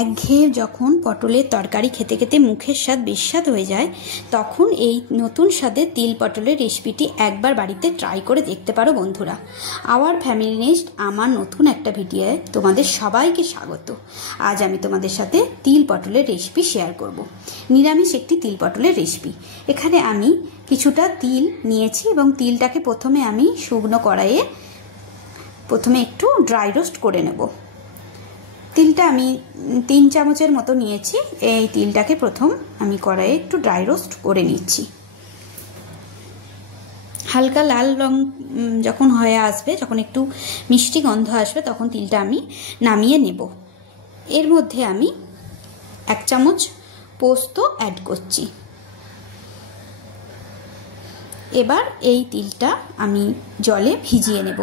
একঘেয়ে যখন পটলের তরকারি খেতে খেতে মুখের স্বাদ বিস্বাদ হয়ে যায়, তখন এই নতুন স্বাদের তিল পটলের রেসিপিটি একবার বাড়িতে ট্রাই করে দেখতে পারো বন্ধুরা। আওয়ার ফ্যামিলি নেস্ট আমার নতুন একটা ভিডিওয়ে তোমাদের সবাইকে স্বাগত। আজ আমি তোমাদের সাথে তিল পটলের রেসিপি শেয়ার করব। নিরামিষ একটি তিল পটলের রেসিপি। এখানে আমি কিছুটা তিল নিয়েছি এবং তিলটাকে প্রথমে আমি শুকনো কড়াইয়ে প্রথমে একটু ড্রাই রোস্ট করে নেব। তিলটা আমি 3 চামচের মতো নিয়েছি। এই তিলটাকে প্রথম আমি কড়াইয়ে একটু ড্রাই রোস্ট করে নিচ্ছি। হালকা লাল রং যখন হয়ে আসবে, যখন একটু মিষ্টি গন্ধ আসবে, তখন তিলটা আমি নামিয়ে নেব। এর মধ্যে আমি 1 চামচ পোস্ত অ্যাড করছি। এবার এই তিলটা আমি জলে ভিজিয়ে নেব।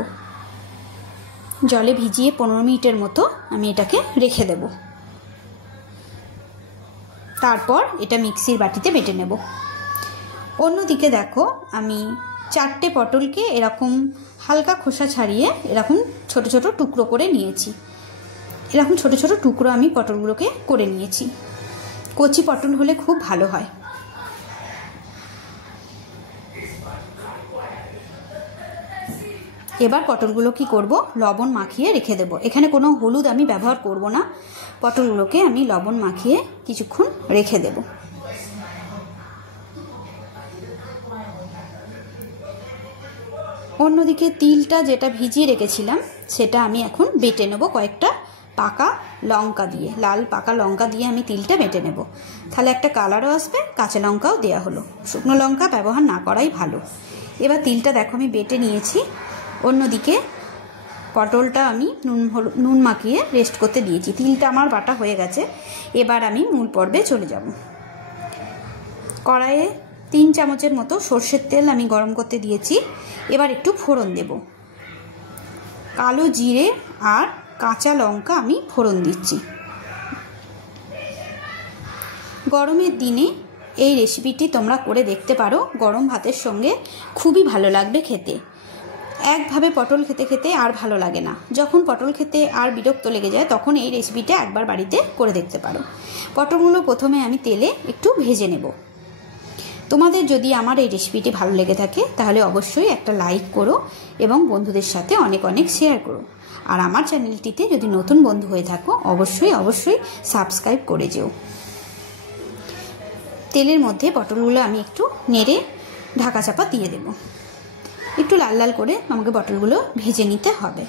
জলে ভিজিয়ে 15 মিনিটের মতো আমি এটাকে রেখে দেব। তারপর এটা মিক্সির বাটিতে বেটে নেব। অন্যদিকে দেখো, আমি 4টে পটলকে এরকম হালকা খোসা ছাড়িয়ে এরকম ছোট ছোট টুকরো করে নিয়েছি। এরকম ছোট ছোট টুকরো আমি পটলগুলোকে করে নিয়েছি। কচি পটল হলে খুব ভালো হয়। এবার পটলগুলো কি করব, লবণ মাখিয়ে রেখে দেব। এখানে কোনো হলুদ আমি ব্যবহার করব না। পটলগুলোকে আমি লবণ মাখিয়ে কিছুক্ষণ রেখে দেব। অন্যদিকে তিলটা যেটা ভিজিয়ে রেখেছিলাম সেটা আমি এখন বেটে নেব। কয়েকটা পাকা লঙ্কা দিয়ে, লাল পাকা লঙ্কা দিয়ে আমি তিলটা বেটে নেব। তাহলে একটা কালারও আসবে, কাঁচা লঙ্কাও দেওয়া হলো। শুকনো লঙ্কা ব্যবহার না করাই ভালো। এবার তিলটা দেখো আমি বেটে নিয়েছি। অন্যদিকে পটলটা আমি নুন মাখিয়ে রেস্ট করতে দিয়েছি। তিলটা আমার বাটা হয়ে গেছে। এবার আমি মূল পর্বে চলে যাব। কড়াইয়ে 3 চামচের মতো সর্ষের তেল আমি গরম করতে দিয়েছি। এবার একটু ফোড়ন দেব। কালো জিরে আর কাঁচা লঙ্কা আমি ফোড়ন দিচ্ছি। গরমের দিনে এই রেসিপিটি তোমরা করে দেখতে পারো। গরম ভাতের সঙ্গে খুবই ভালো লাগবে খেতে। একভাবে পটল খেতে খেতে আর ভালো লাগে না। যখন পটল খেতে আর বিরক্ত লেগে যায়, তখন এই রেসিপিটা একবার বাড়িতে করে দেখতে পারো। পটলগুলো প্রথমে আমি তেলে একটু ভেজে নেব। তোমাদের যদি আমার এই রেসিপিটি ভালো লেগে থাকে তাহলে অবশ্যই একটা লাইক করো এবং বন্ধুদের সাথে অনেক অনেক শেয়ার করো। আর আমার চ্যানেলটিতে যদি নতুন বন্ধু হয়ে থাকো অবশ্যই সাবস্ক্রাইব করে যেও। তেলের মধ্যে পটলগুলো আমি একটু নেড়ে ঢাকা চাপা দিয়ে দেব। একটু লাল লাল করে আমাকে পটলগুলো ভেজে নিতে হবে।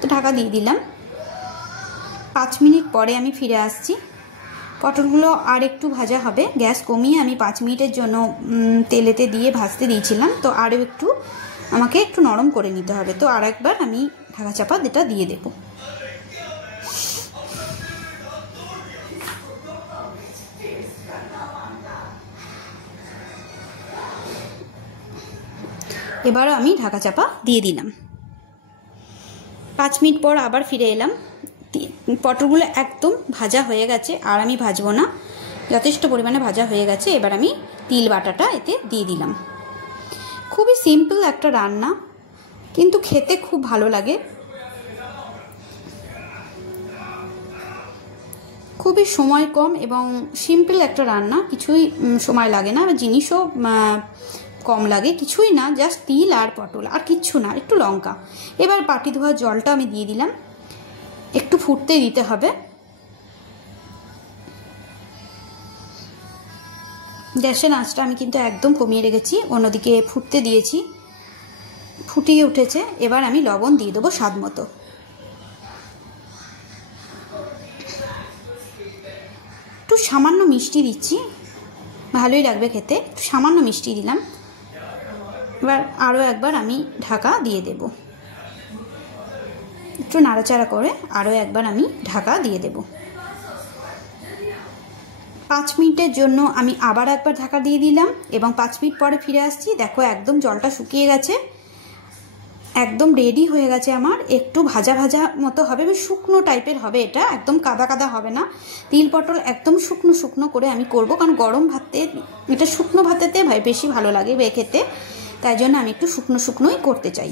তো ঢাকা দিয়ে দিলাম। 5 মিনিট পরে আমি ফিরে আসছি। পটলগুলো আর একটু ভাজা হবে। গ্যাস কমিয়ে আমি 5 মিনিটের জন্য তেলেতে দিয়ে ভাজতে দিয়েছিলাম। তো আরও একটু আমাকে একটু নরম করে নিতে হবে। তো আর একবার আমি ঢাকা চাপা এটা দিয়ে দেব। এবার আমি ঢাকা চাপা দিয়ে দিলাম। 5 মিনিট পর আবার ফিরে এলাম। পটলগুলো একদম ভাজা হয়ে গেছে, আর আমি ভাজবো না। যথেষ্ট পরিমাণে ভাজা হয়ে গেছে। এবার আমি তিল বাটাটা এতে দিয়ে দিলাম। খুবই সিম্পল একটা রান্না, কিন্তু খেতে খুব ভালো লাগে। খুবই সময় কম এবং সিম্পল একটা রান্না। কিছুই সময় লাগে না, জিনিসও কম লাগে। কিছুই না, জাস্ট তিল আর পটল, আর কিচ্ছু না, একটু লঙ্কা। এবার বাটি ধোয়া জলটা আমি দিয়ে দিলাম। একটু ফুটতে দিতে হবে। গ্যাসের আঁচটা আমি কিন্তু একদম কমিয়ে রেখেছি। অন্যদিকে ফুটতে দিয়েছি, ফুটিয়ে উঠেছে। এবার আমি লবণ দিয়ে দেবো স্বাদ মতো। একটু সামান্য মিষ্টি দিচ্ছি, ভালোই লাগবে খেতে। একটু সামান্য মিষ্টি দিলাম। এবার আরও একবার আমি ঢাকা দিয়ে দেব। একটু নাড়াচাড়া করে আরও একবার আমি ঢাকা দিয়ে দেব। 5 মিনিটের জন্য আমি আবার একবার ঢাকা দিয়ে দিলাম এবং 5 মিনিট পরে ফিরে আসছি। দেখো একদম জলটা শুকিয়ে গেছে, একদম রেডি হয়ে গেছে আমার। একটু ভাজা ভাজা মতো হবে, শুকনো টাইপের হবে। এটা একদম কাদা কাদা হবে না। তিল পটল একদম শুকনো শুকনো করে আমি করব, কারণ গরম ভাতে এটা শুকনো ভাতেতে বেশি ভালো লাগে খেতে। তাই জন্য আমি একটু শুকনো শুকনোই করতে চাই।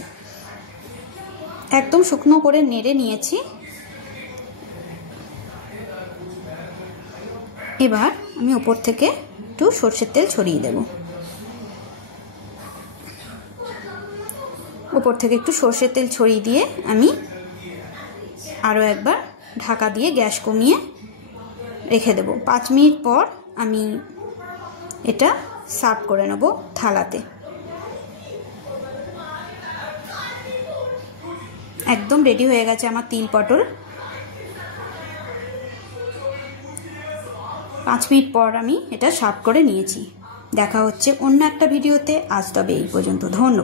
একদম শুকনো করে নেড়ে নিয়েছি। এবার আমি ওপর থেকে একটু সর্ষের তেল ছড়িয়ে দেব। ওপর থেকে একটু সর্ষের তেল ছড়িয়ে দিয়ে আমি আরও একবার ঢাকা দিয়ে গ্যাস কমিয়ে রেখে দেব। 5 মিনিট পর আমি এটা সার্ভ করে নেব থালাতে। একদম রেডি হয়ে গেছে আমার তিল পটল। 5 মিনিট পর আমি এটা সার্ভ করে নিয়েছি। দেখা হচ্ছে অন্য একটা ভিডিওতে। আজ তবে এই পর্যন্ত। ধন্যবাদ।